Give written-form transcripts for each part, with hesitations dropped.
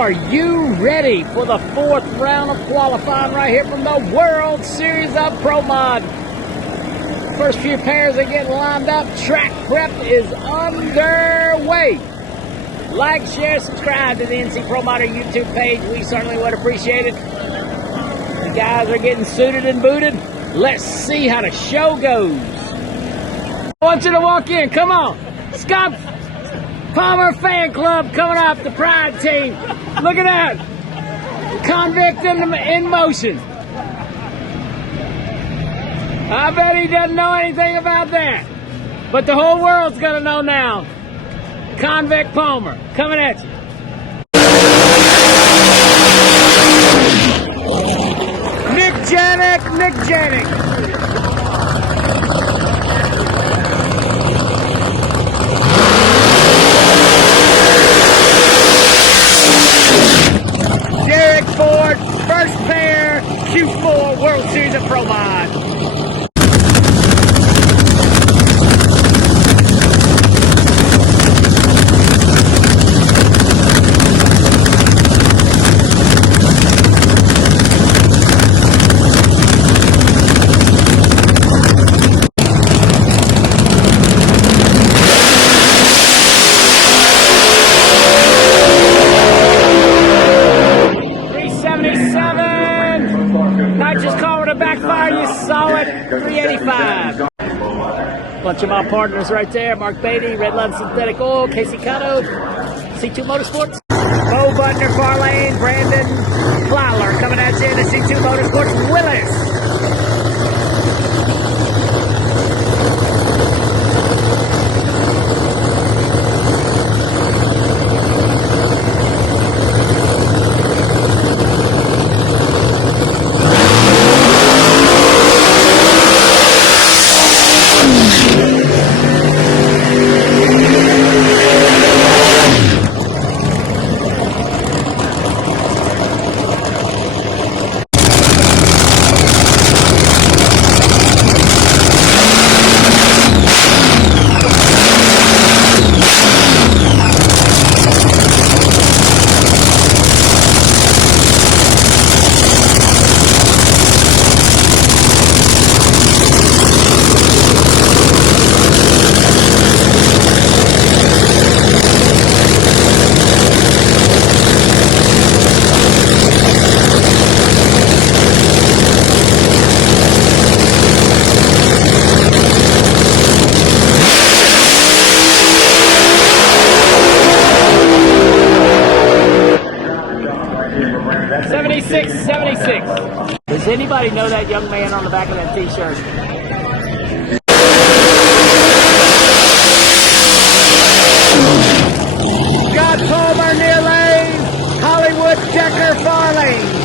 Are you ready for the 4th round of qualifying right here from the World Series of ProMod? First few pairs are getting lined up. Track prep is underway. Like, share, subscribe to the NC ProModer YouTube page. We certainly would appreciate it. The guys are getting suited and booted. Let's see how the show goes. I want you to walk in. Come on. Scott Palmer Fan Club coming off the Pride team. Look at that. Convict in motion. I bet he doesn't know anything about that. But the whole world's going to know now. Convict Palmer coming at you. Nick Janik. Ford, first pair, Q4 World Series of ProMod. Backfire, you saw it, 385. Bunch of my partners right there, Mark Beatty, Redline Synthetic Oil, Casey Cotto, C2 Motorsports, Bo Butner, Farlane, Brandon Fowler coming at you in the C2 Motorsports, Willis. Does anybody know that young man on the back of that t-shirt? Scott Palmer near lane, Hollywood Decker far lane.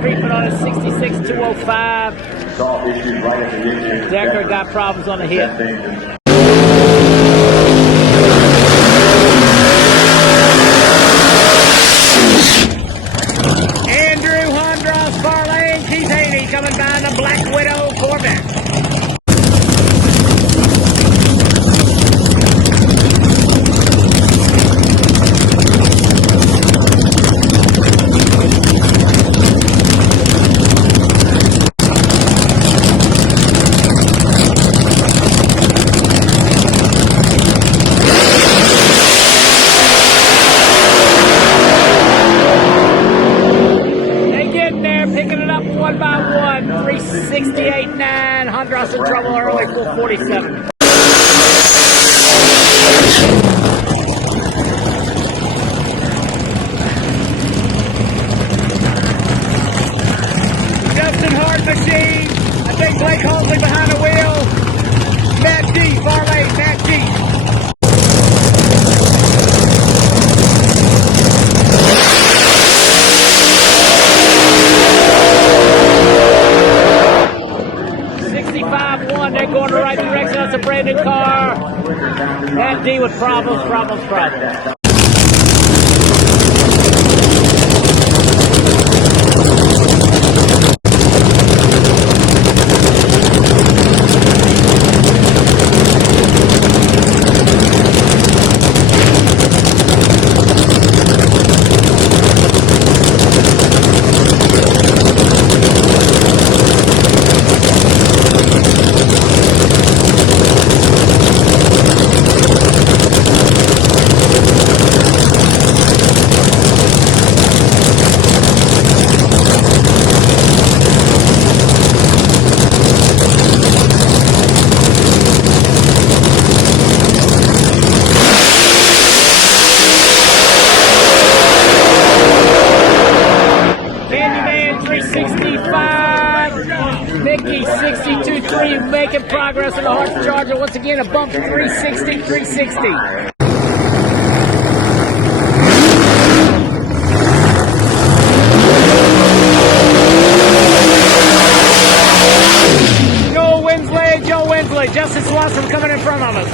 Creeping on a 66-205. Decker got problems on the hip. Andrew Hondros, far lane, Keith Haney coming by in the Black Widow Corvette. 47. Justin Hart machine. I think Blake Holmsley behind the wheel. Matt G, far lane, Matt G. They're going the right direction. That's a Bradenton car. Matt D with problems. 62.3, making progress on the Hart Charger. Once again, a bump to 360. Joe Winsley, Justin Swanson coming in front of us.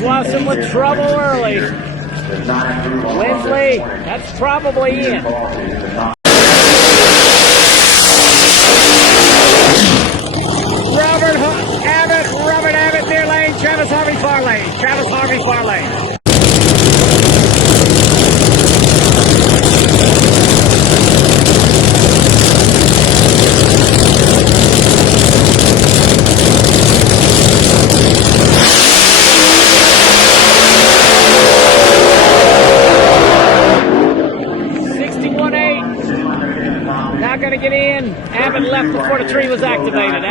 Swanson with trouble early. Winsley, that's probably in. Robert Abbott, near lane. Travis Harvey, far lane. Going to get in. Abbott left before the tree was activated.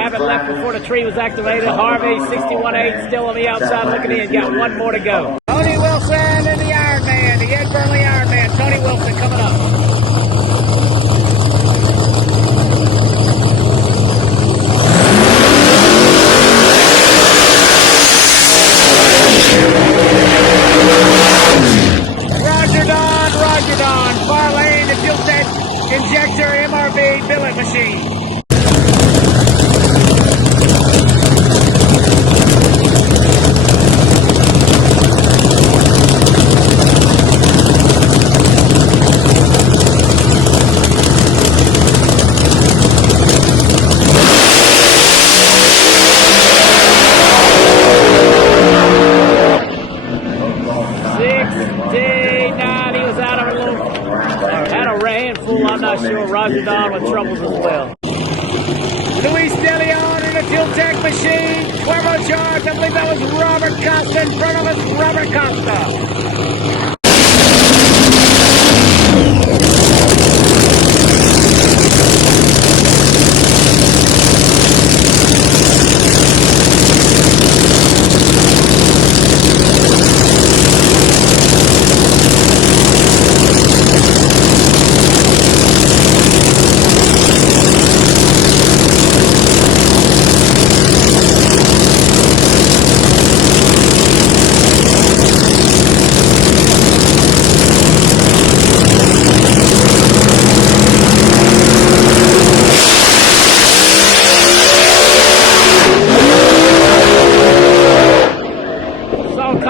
Harvey, 61.8, still on the outside looking in. Got one more to go. Tony Wilson and the Iron Man, the Ed Burnley Iron Man. Tony Wilson coming up. Roger Don. Far lane, the fuel tank injector MRV billet machine. I'm not sure. Roger Don with troubles as well. Luis DeLeon in a fuel tank machine. Turbocharged. I believe that was Robert Costa in front of us. Robert Costa.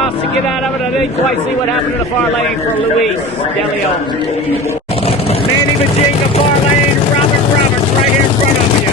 To get out of it, I didn't quite see what happened in the far lane for Luis DeLeon. Manny Bajinga, far lane. Roberts right here in front of you.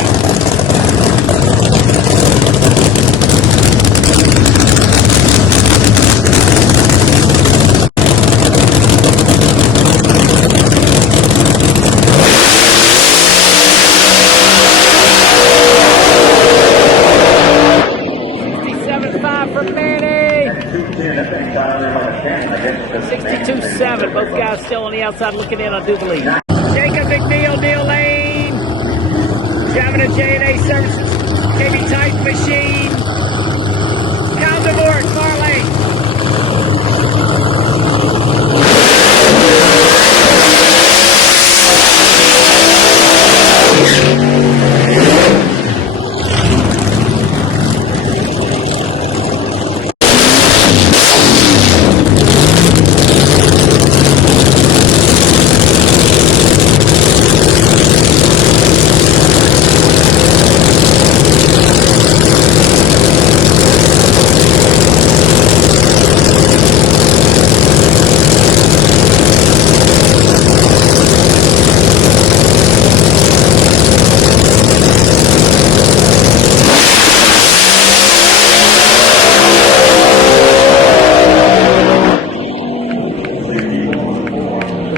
62-7. Both guys still on the outside looking in on Duke lead. Jacob McNeil, Neil Lane. Driving a J&A Services Heavy Type Machine. Condivore, far lane.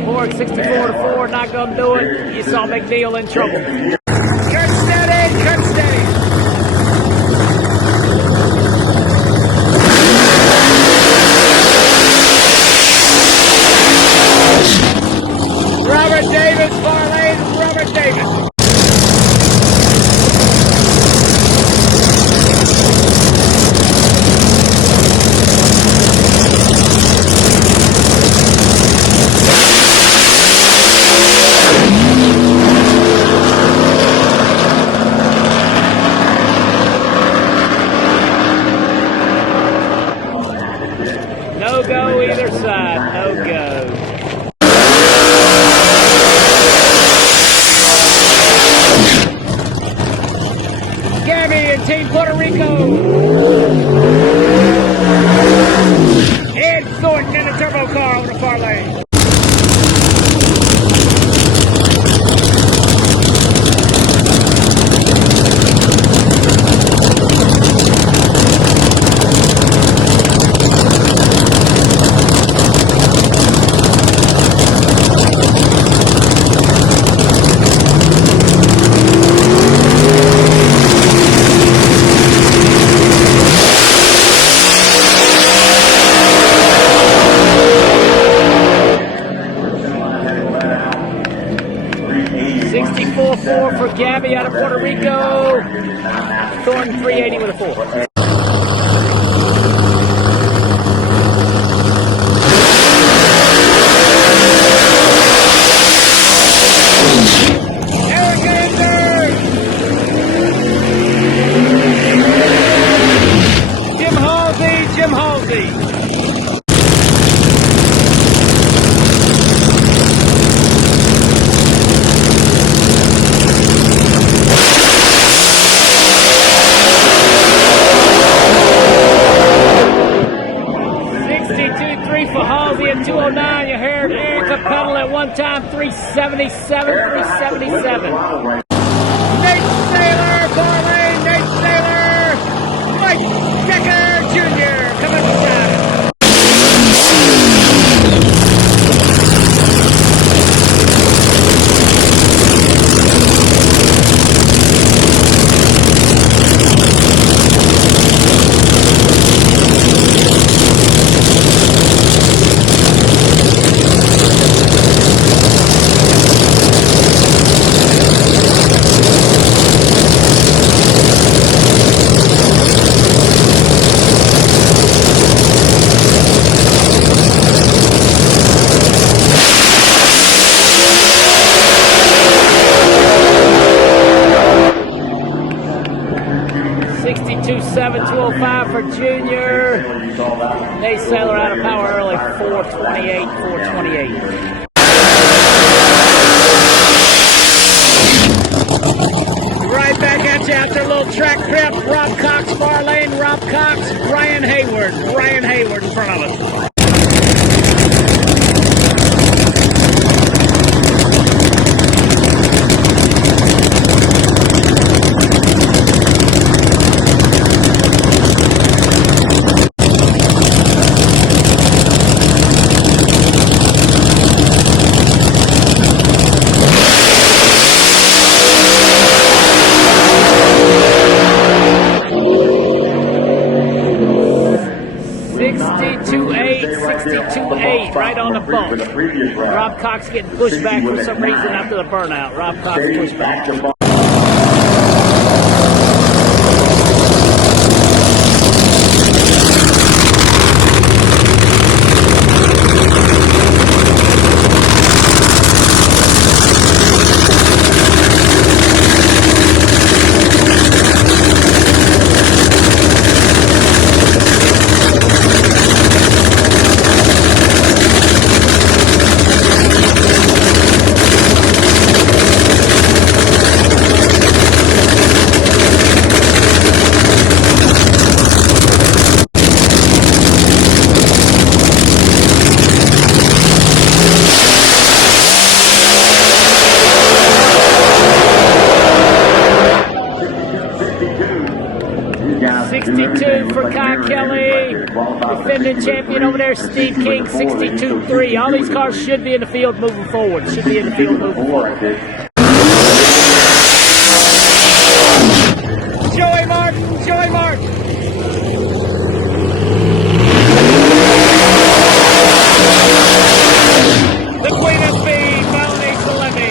Ford 64-4, not gonna do it. You saw McNeil in trouble. Kurt steady, Kurt steady. Robert Davis, far lane, Robert Davis. No go either side, no go. Gabby and Team Puerto Rico. Ed Thornton in a turbo car on the far lane. For Gabby out of Puerto Rico. Thornton 380 with a 4. Jim Halsey. 209, you heard Erica pedal at one time, 377, 377. Nate Saylor, far lane, Nate Saylor, Mike Decker Jr. coming inside. 205 for Junior. Nate Saylor out of power early, 428, 428. Right back at you after a little track prep. Rob Cox, far lane, Rob Cox, Brian Hayward in front of us. 62.8, 62.8, right on the bump. Rob Cox getting pushed back for some reason after the burnout. Rob Cox pushed back. 62 for Kyle Kelly. Defending champion over there, Steve King, 62.3. All these cars should be in the field moving forward. Should be in the field moving forward. Joey Martin, Joey Martin. The Queen of Speed, Melanie Salemi.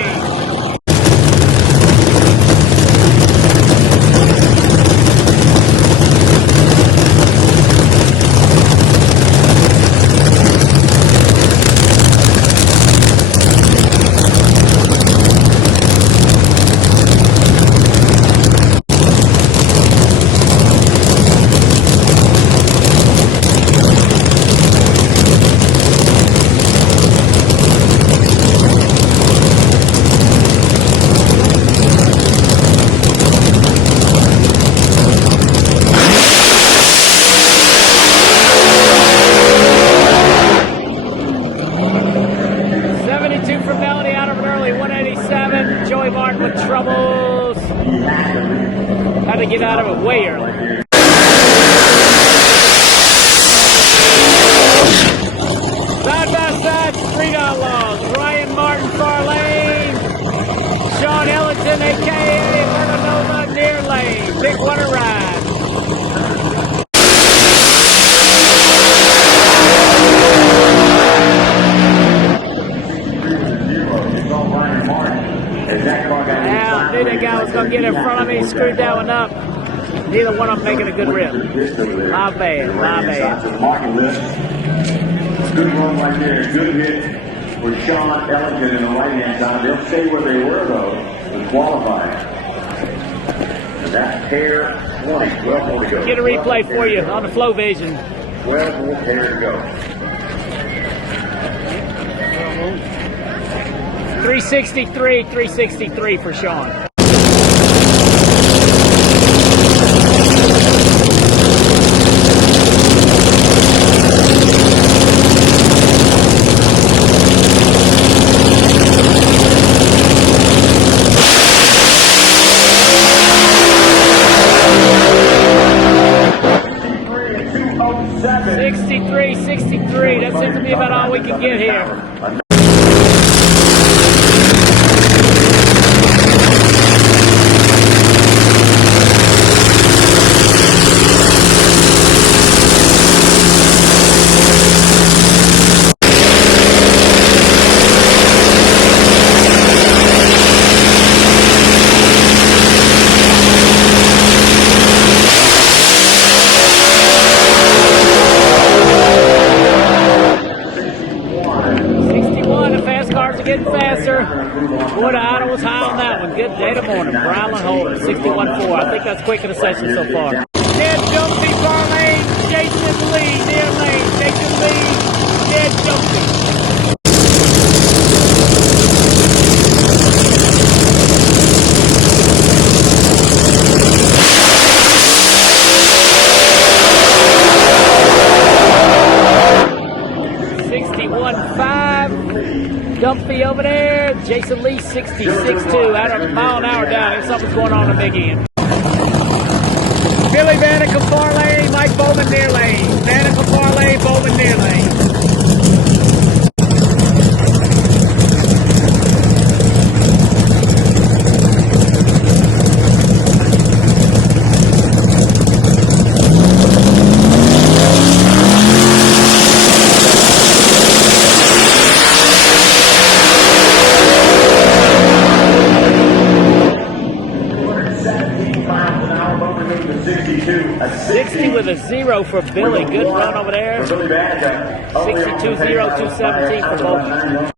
From Melanie out of an early 187. Joey Martin with troubles. Had to get out of it way early. Side by side, Street Outlaws. Ryan Martin, far lane. Sean Ellington, a.k.a. Nova, near lane. Big water ride. I knew that guy was going to get in front of me, screwed that one up. Neither one of them making a good rip. My bad, my bad. Good run right there, good hit for Sean Ellington in the right-hand side. They'll stay where they were, though, to qualify. And that's pair 20, 12 more to go. Get a replay for you on the Flow Vision. 12 more pair to go. 363 for Sean. $63. That seems to be about all we can get here. Getting faster. Boy, the idle was high on that one. Good day to morning. Brylan Holder, 61.4. I think that's quick in the session so far. Dead Jumpy, far lane. Jason Lee, near lane. Jason Lee, Dead Jumpy. Dumpy over there. Jason Lee, 66.2. Out of a mile an hour down. There's something's going on in the big end. Billy Vanica, far lane. Mike Bowman, near lane. Vanica, far lane. Bowman, near lane. 0 for Billy. Good run over there. 62-0, 217 for both.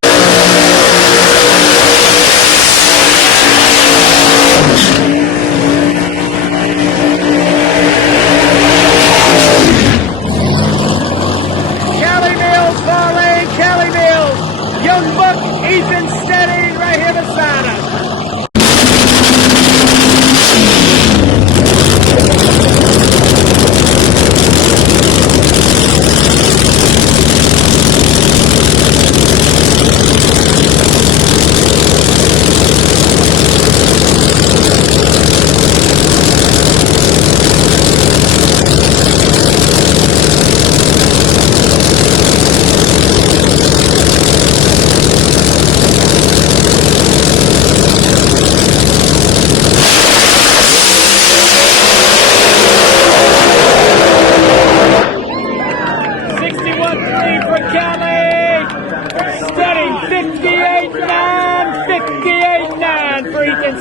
Young Buck, Ethan Steady, right here beside us.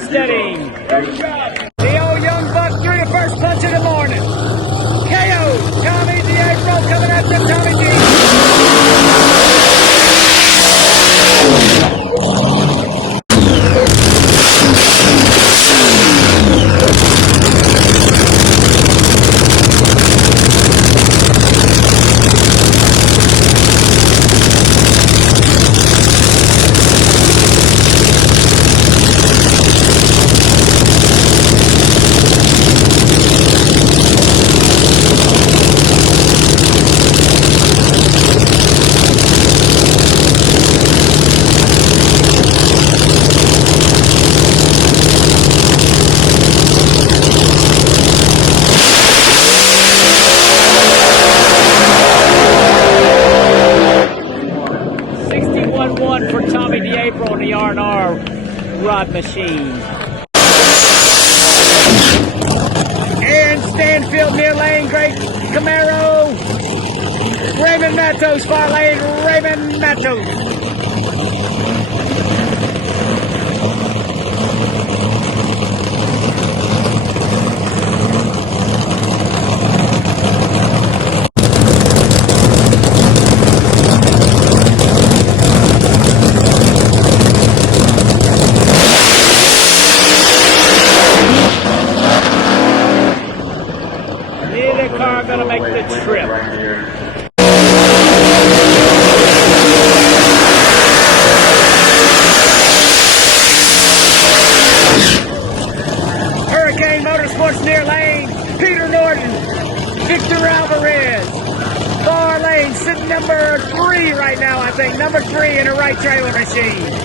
Steady. The old Young Buck threw the first punch of the morning. KO. Tommy DeApro coming after Tommy D. For Tommy DeApro on the R&R rod machine. And Stanfield near lane, great Camaro. Raymond Matos, far lane, Raymond Matos. Car gonna make the trip. Hurricane Motorsports near lane, Peter Norton, Victor Alvarez, far lane, sitting number 3 right now, I think, number 3 in a right trailer machine.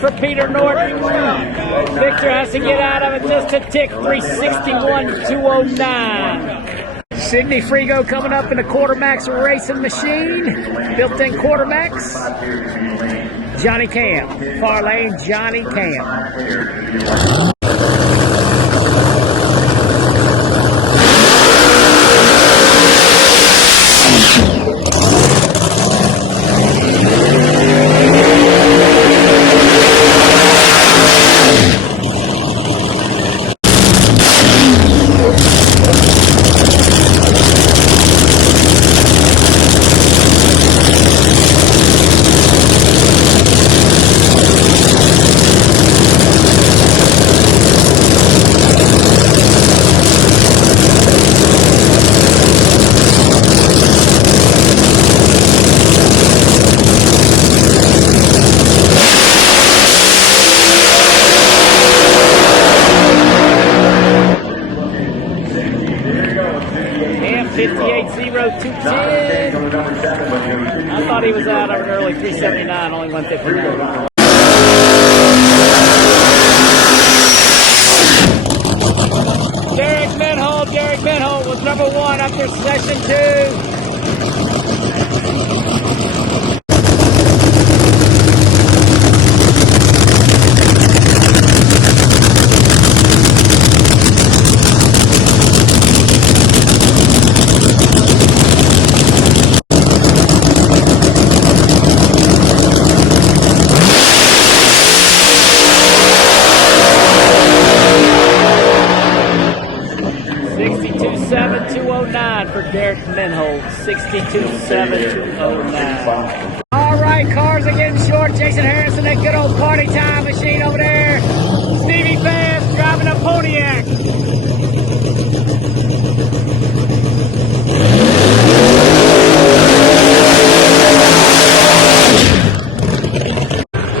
For Peter Norton. Victor has to get out of it just a tick. 361-209. Sidney Frigo coming up in the Quartermax racing machine. Built-in Quartermax. Johnny Cam. Far lane, Johnny Cam. 159. Derek Menhold was number 1 after session 2. For Derek Menhold, 62.7209. All right, cars are getting short. Jason Harrison, that good old party time machine over there. Stevie Fast driving a Pontiac.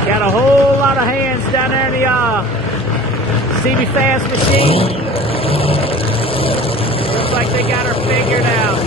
Got a whole lot of hands down there in the Stevie Fast machine. Looks like they got her figured out.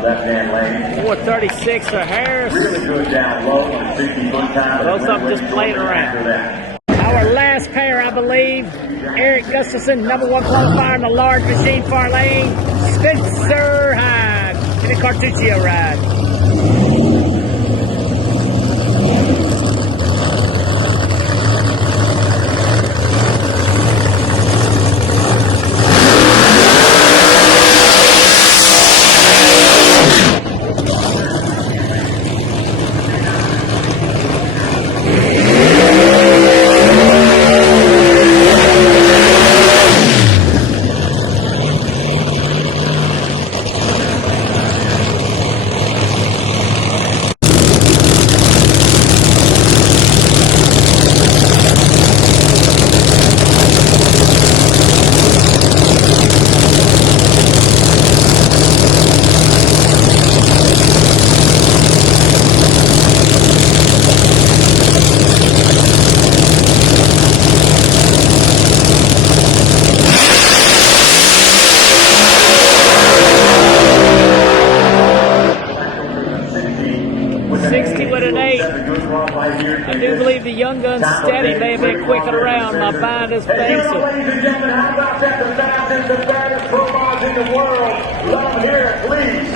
Left hand lane. 436 for Harris. Really good down low on 60-foot time. Both of them just playing around. Our last pair, I believe, Eric Gustafson, number 1 qualifier in the large machine far lane. Spencer Hyde in a Cartuccio ride. I do believe the Young Gun Steady may have been quicking around my bind is fancy. Ladies and gentlemen, how about that? The fastest and baddest ProMods in the world. Let them hear it, please.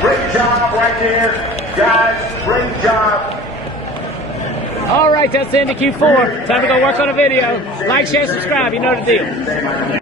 Great job right there, guys. Great job. All right, that's the end of Q4. Time to go work on a video. Like, share, subscribe. You know the deal.